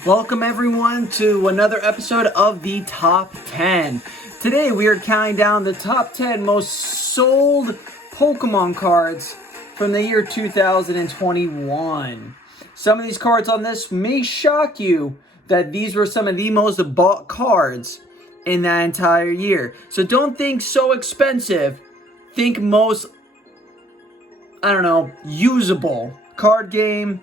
Welcome everyone to another episode of the Top 10. Today we are counting down the top 10 most sold Pokemon cards from the year 2021. Some of these cards on this may shock you that these were some of the most bought cards in that entire year. So don't think so expensive. Think most, usable card game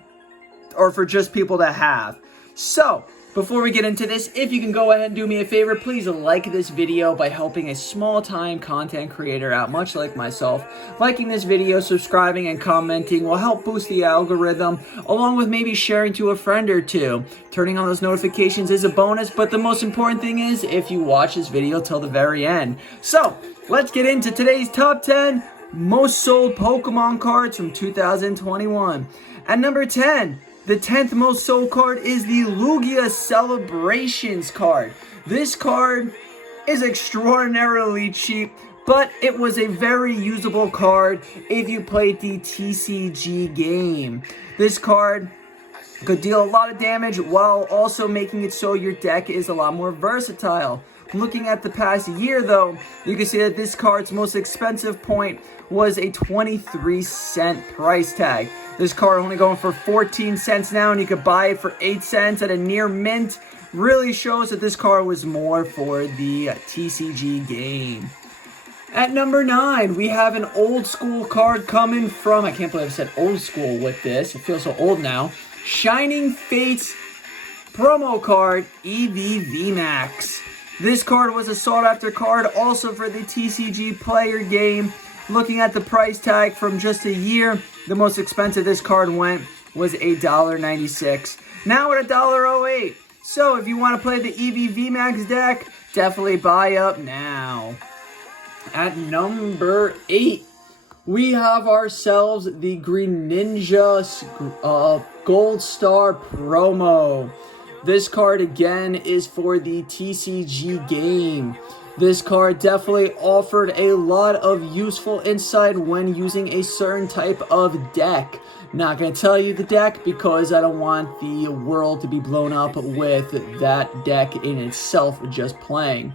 or for just people to have. So, before we get into this, if you can go ahead and do me a favor, please like this video by helping a small-time content creator out, much like myself. Liking this video, subscribing, and commenting will help boost the algorithm, along with maybe sharing to a friend or two. Turning on those notifications is a bonus, but the most important thing is if you watch this video till the very end. So, let's get into today's top 10 most sold Pokemon cards from 2021. At number 10, the 10th most sold card is the Lugia Celebrations card. This card is extraordinarily cheap, but it was a very usable card if you played the TCG game. This card could deal a lot of damage while also making it so your deck is a lot more versatile. Looking at the past year though, you can see that this card's most expensive point was a 23-cent price tag. This card only going for 14 cents now, and you could buy it for 8 cents at a near mint. Really shows that this card was more for the TCG game. At number 9, we have an old school card coming from, I can't believe I said old school with this, it feels so old now, Shining Fates promo card EV VMAX. This card was a sought after card also for the TCG player game. Looking at the price tag from just a year, the most expensive this card went was $1.96. Now at $1.08. So if you want to play the EV VMAX deck, definitely buy up now. At number 8, we have ourselves the Greninja Gold Star promo. This card again is for the TCG game. This card definitely offered a lot of useful insight when using a certain type of deck. Not going to tell you the deck because I don't want the world to be blown up with that deck in itself just playing.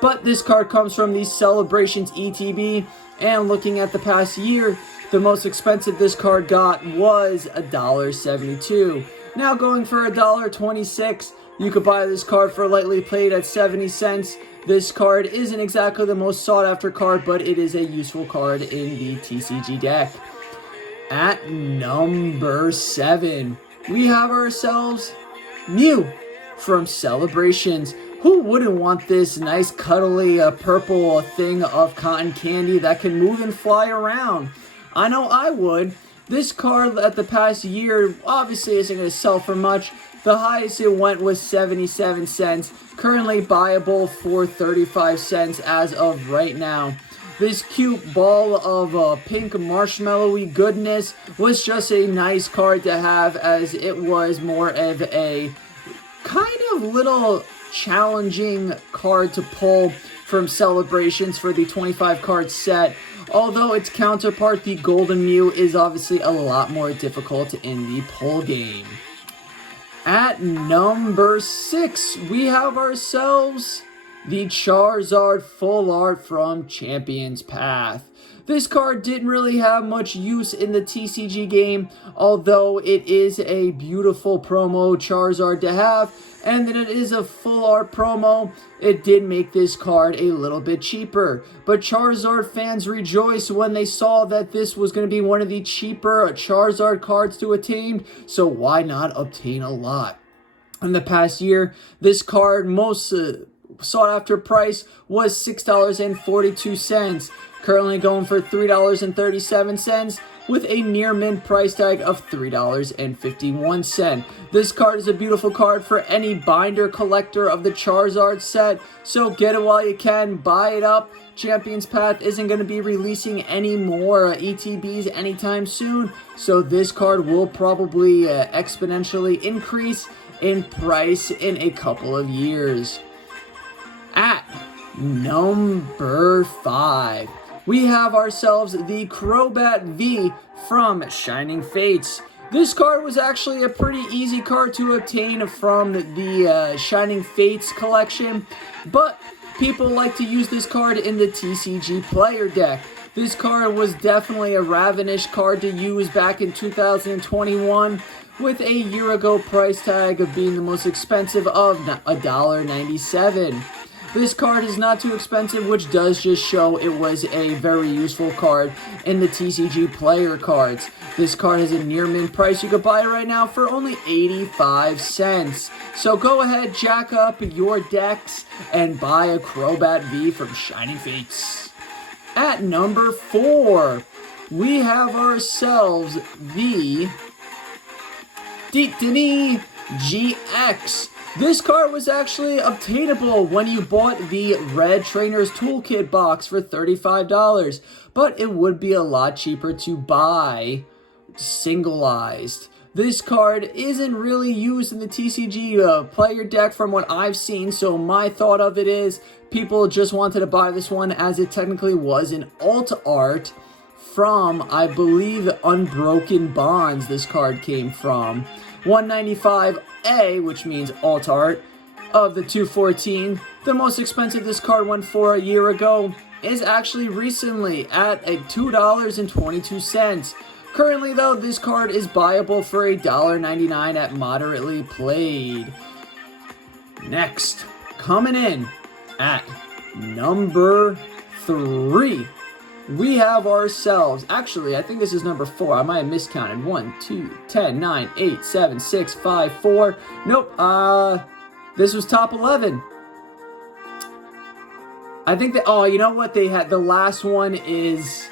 But this card comes from the Celebrations ETB, and looking at the past year, the most expensive this card got was $1.72. Now going for $1.26, you could buy this card for lightly played at 70 cents. This card isn't exactly the most sought after card, but it is a useful card in the TCG deck. At number 7, we have ourselves Mew from Celebrations. Who wouldn't want this nice cuddly purple thing of cotton candy that can move and fly around? I know I would. This card at the past year obviously isn't going to sell for much. The highest it went was 77 cents. Currently buyable for 35 cents as of right now. This cute ball of pink marshmallowy goodness was just a nice card to have, as it was more of a kind of little challenging card to pull from Celebrations for the 25 card set. Although its counterpart, the Golden Mew, is obviously a lot more difficult in the pull game. At number 6, we have ourselves the Charizard Full Art from Champion's Path. This card didn't really have much use in the TCG game, although it is a beautiful promo Charizard to have, and that it is a full art promo, it did make this card a little bit cheaper. But Charizard fans rejoiced when they saw that this was going to be one of the cheaper Charizard cards to attain, so why not obtain a lot? In the past year, this card most sought after price was $6.42. Currently going for $3.37 with a near mint price tag of $3.51. This card is a beautiful card for any binder collector of the Charizard set, so get it while you can, buy it up. Champion's Path isn't going to be releasing any more ETBs anytime soon, so this card will probably exponentially increase in price in a couple of years. At number 5, we have ourselves the Crobat V from Shining Fates. This card was actually a pretty easy card to obtain from the Shining Fates collection, but people like to use this card in the TCG player deck. This card was definitely a ravenous card to use back in 2021, with a year ago price tag of being the most expensive of $1.97. This card is not too expensive, which does just show it was a very useful card in the TCG player cards. This card has a near mint price. You could buy it right now for only 85 cents. So go ahead, jack up your decks, and buy a Crobat V from Shining Fates. At number 4, we have ourselves the LINKTREE GX. This card was actually obtainable when you bought the Red Trainer's Toolkit box for $35, but it would be a lot cheaper to buy singleized. This card isn't really used in the TCG player deck from what I've seen, so my thought of it is people just wanted to buy this one as it technically was an alt art from, I believe, Unbroken Bonds this card came from. 195A, which means alt art, of the 214. The most expensive this card went for a year ago is actually recently at $2.22. Currently, though, this card is buyable for $1.99 at moderately played. Next, coming in at number 3, we have ourselves, actually, I think this is number 4. I might have miscounted. 1, 2, 10, 9, 8, 7, 6, 5, 4. Nope, this was top 11. I think that, oh, you know what they had? The last one is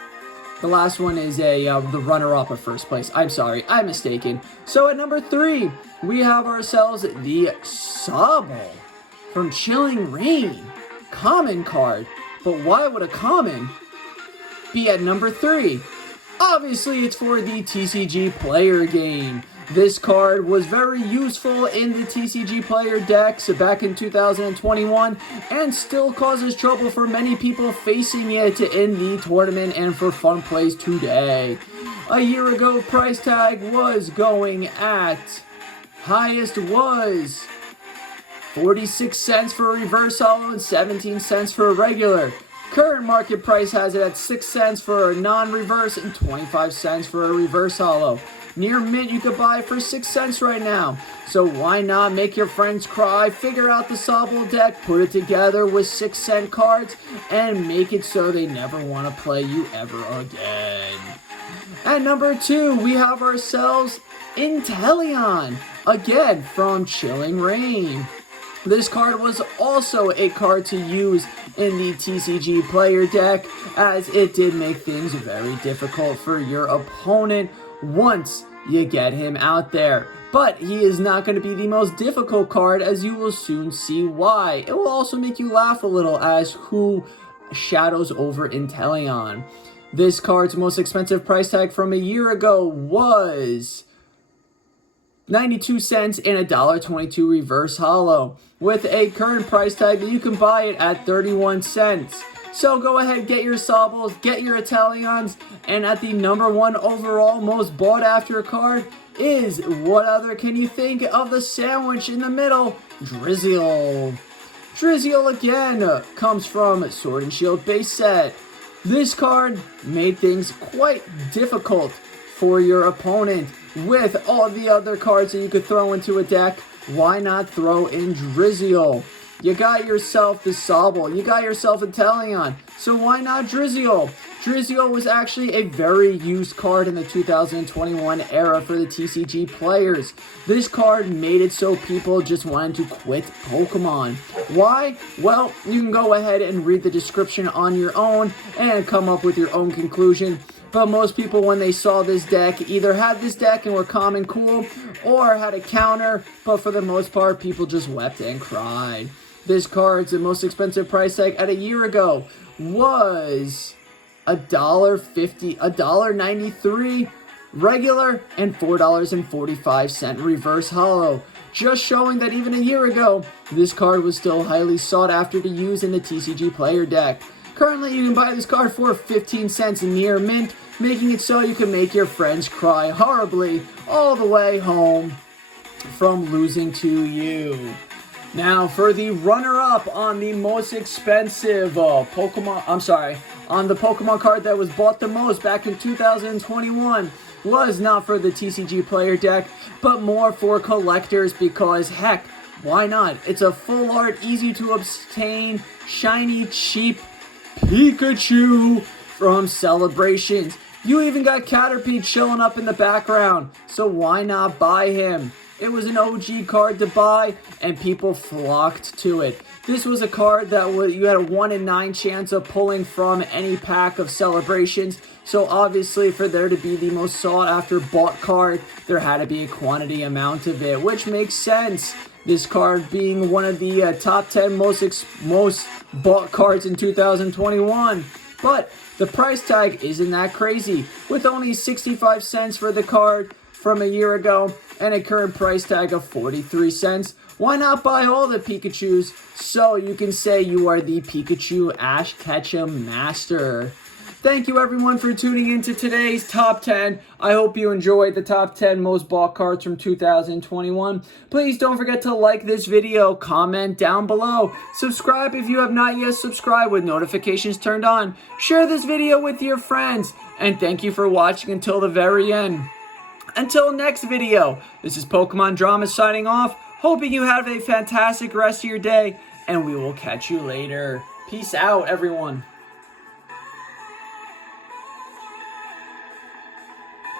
a, the runner-up of first place. I'm sorry, I'm mistaken. So at number 3, we have ourselves the Sobble from Chilling Reign. Common card. But why would a common be at number 3? Obviously, it's for the TCG player game. This card was very useful in the TCG player decks back in 2021 and still causes trouble for many people facing it in the tournament and for fun plays today. A year ago, price tag was going at, highest was 46 cents for a reverse holo and 17 cents for a regular. Current market price has it at 6 cents for a non-reverse and 25 cents for a reverse holo. Near mint you could buy for 6 cents right now. So why not make your friends cry, figure out the Sobble deck, put it together with 6-cent cards, and make it so they never want to play you ever again. At number 2, we have ourselves Inteleon, again from Chilling Reign. This card was also a card to use in the TCG player deck, as it did make things very difficult for your opponent once you get him out there. But he is not going to be the most difficult card, as you will soon see why. It will also make you laugh a little as who shadows over Inteleon. This card's most expensive price tag from a year ago was 92 cents and $1.22 reverse holo, with a current price tag that you can buy it at 31 cents. So go ahead, get your Sobbles, get your Inteleons, and at the number 1 overall most bought after card is, what other can you think of the sandwich in the middle? Drizzle. Drizzle again comes from Sword and Shield base set. This card made things quite difficult for your opponent. With all the other cards that you could throw into a deck, why not throw in Drizzle? You got yourself the Sobble, you got yourself a Inteleon, so why not Drizzle? Drizzle was actually a very used card in the 2021 era for the TCG players. This card made it so people just wanted to quit Pokemon. Why? Well, you can go ahead and read the description on your own and come up with your own conclusion. But most people, when they saw this deck, either had this deck and were calm and cool, or had a counter, but for the most part, people just wept and cried. This card's the most expensive price tag at a year ago was $1.50, $1.93 regular, and $4.45 reverse holo. Just showing that even a year ago, this card was still highly sought after to use in the TCG player deck. Currently, you can buy this card for 15 cents near mint, making it so you can make your friends cry horribly all the way home from losing to you. Now for the runner-up on the most expensive on the Pokemon card that was bought the most back in 2021 was not for the TCG player deck, but more for collectors because heck, why not? It's a full art, easy to obtain, shiny, cheap Pikachu from Celebrations. You even got Caterpie showing up in the background, so why not buy him? It was an OG card to buy, and people flocked to it. This was a card that you had a 1 in 9 chance of pulling from any pack of Celebrations. So obviously, for there to be the most sought after bought card, there had to be a quantity amount of it, which makes sense. This card being one of the top 10 most bought cards in 2021. But the price tag isn't that crazy. With only 65 cents for the card from a year ago and a current price tag of 43 cents, why not buy all the Pikachus so you can say you are the Pikachu Ash Ketchum Master? Thank you everyone for tuning into today's top 10. I hope you enjoyed the top 10 most bought cards from 2021. Please don't forget to like this video, comment down below, subscribe if you have not yet subscribed with notifications turned on, share this video with your friends, and thank you for watching until the very end. Until next video, this is Pokemon Drama signing off, hoping you have a fantastic rest of your day, and we will catch you later. Peace out, everyone.